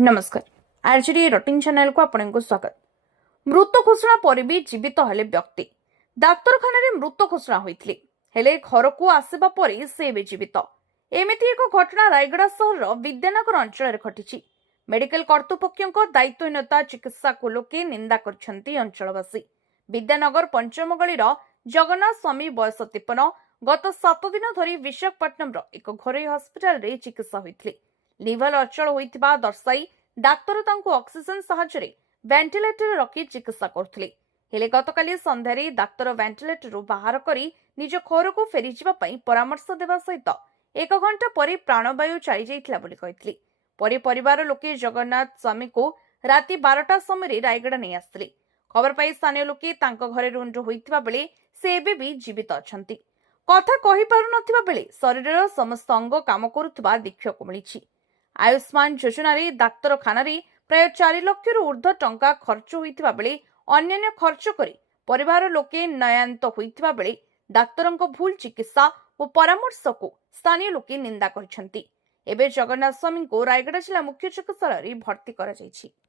नमस्कार। RJD rutting channel को आपको स्वागत। मृत घोषणा पर भी जीवित हेले व्यक्ति डाक्तरखाना रे मृत घोषणा होइथिले हेले घर को आसीबा परे से भी जीवित। एमिति एक घटना रायगड़ा सहर विद्यानगर अंचल घटी। मेडिकल कर्तृपक्षों दायित्वहीनता चिकित्सा को लोके निंदा करछंती अंचलवासी। विद्यानगर पंचमगलीर जगन्नाथ स्वामी बयस 53 गत 7 दिन धरी विशाखापट्टनम एक घरोई हस्पिटाल रे चिकित्सा होइथिले। लिभर अचल होइथिबा दर्शाई डाक्तर तांको ऑक्सीजन सहायतारे वेंटिलेटर रखी चिकित्सा करथिले। हेले गतकाली संध्यारे डाक्तर वेंटिलेटर बाहर करी निज घर को फेरी जिबा पई परामर्श देबा सहित 1 घंटा परे प्राणवायु चली जाइथिला बोली कहिथिले। परे परिवार लोके जगन्नाथ स्वामी को राति 12टा समय रायगड़ा नहीं आसथिले। खबर पाई स्थानीय लोके तांको घरे रुंड होइथिबा बेले से एबे भी जीवित अछंती। कथा कहि पारु नथिबा बेले शरीरर समस्त अंग काम करुथिबा देखिବାକୁ मिलिछि। आयुष्मान योजना रे डाक्तरखाना रे प्राय 4 लाख ऊर्ध्व टंका खर्च होइथिबा बेले अन्यान्य खर्च करी परिवार लोके नयान्त होइथिबा बेले डाक्तरंको भूल चिकित्सा और परामर्श को स्थानीय लोके निंदा करछंती। एबे जगन्नाथ स्वामी को रायगड़ा जिला मुख्य चिकित्सालय रे भर्ती करा जायछि।